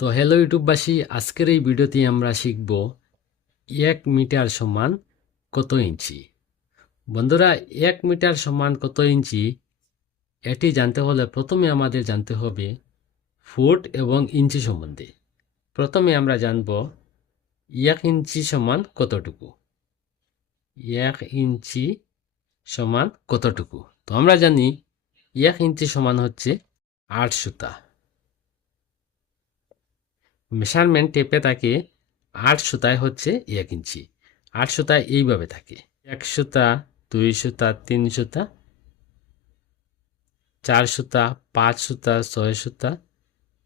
তো হ্যালো ইউটিউববাসী, আজকের এই ভিডিওতে আমরা শিখব এক মিটার সমান কত ইঞ্চি। বন্ধুরা, এক মিটার সমান কত ইঞ্চি? এটি জানতে হলে প্রথমে আমাদের জানতে হবে ফুট এবং ইঞ্চি সম্বন্ধে। প্রথমে আমরা জানব এক ইঞ্চি সমান কতটুকু? এক ইঞ্চি সমান কতটুকু? তো আমরা জানি এক ইঞ্চি সমান হচ্ছে আট সুতা। মেশারমেন্ট টেপে থাকে আট সুতায় হচ্ছে এক ইঞ্চি। আট সুতায় এইভাবে থাকে। এক সুতা, দুই সুতা, তিন সুতা, চার সুতা, পাঁচ সুতা, ছয় সুতা,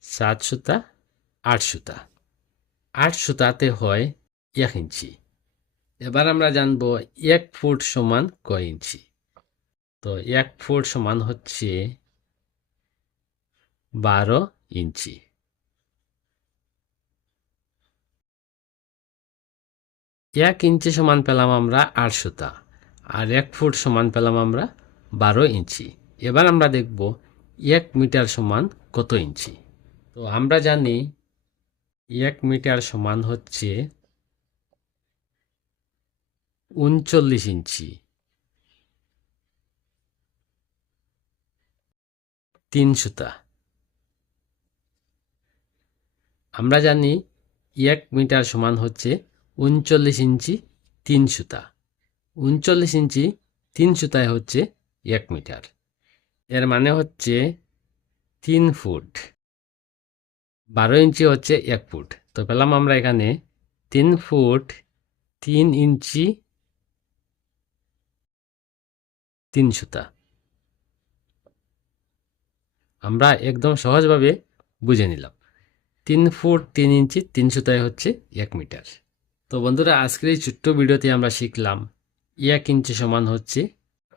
সাত সুতা, আট সুতা। আট সুতাতে হয় এক ইঞ্চি। এবার আমরা জানব এক ফুট সমান কয় ইঞ্চি। তো এক ফুট সমান হচ্ছে বারো ইঞ্চি। এক ইঞ্চি সমান পেলাম আমরা আট সুতা, আর এক ফুট সমান পেলাম আমরা বারো ইঞ্চি। এবার আমরা দেখব এক মিটার সমান কত ইঞ্চি। তো আমরা জানি এক মিটার সমান হচ্ছে উনচল্লিশ ইঞ্চি। তিন সুতা। আমরা জানি এক মিটার সমান হচ্ছে উনচল্লিশ ইঞ্চি, তিন সুতা। উনচল্লিশ ইঞ্চি, তিন সুতায় হচ্ছে এক মিটার। এর মানে হচ্ছে তিন ফুট। বারো ইঞ্চি হচ্ছে এক ফুট। তো পেলাম আমরা এখানে তিন ফুট, তিন ইঞ্চি, তিন সুতা। আমরা একদম সহজভাবে বুঝে নিলাম। তিন ফুট, তিন ইঞ্চি, তিন সুতায় হচ্ছে এক মিটার। তো বন্ধুরা, আজকের এই ছোট্ট ভিডিওতে আমরা শিখলাম এক ইঞ্চি সমান হচ্ছে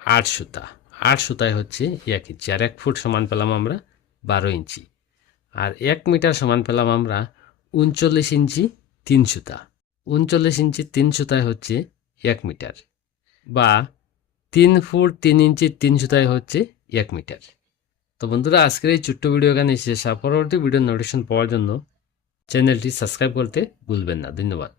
আট সুতা। আট সুতায় হচ্ছে এক ইঞ্চি। আর এক ফুট সমান পেলাম আমরা বারো ইঞ্চি। আর এক মিটার সমান পেলাম আমরা উনচল্লিশ ইঞ্চি তিন সুতা। উনচল্লিশ ইঞ্চি তিন সুতায় হচ্ছে এক মিটার বা তিন ফুট তিন ইঞ্চি তিন সুতায় হচ্ছে এক মিটার। তো বন্ধুরা, আজকের এই ছোট্ট ভিডিও এখানে আর পরবর্তী ভিডিও নোটিফিকেশন পাওয়ার জন্য চ্যানেলটি সাবস্ক্রাইব করতে ভুলবেন না। ধন্যবাদ।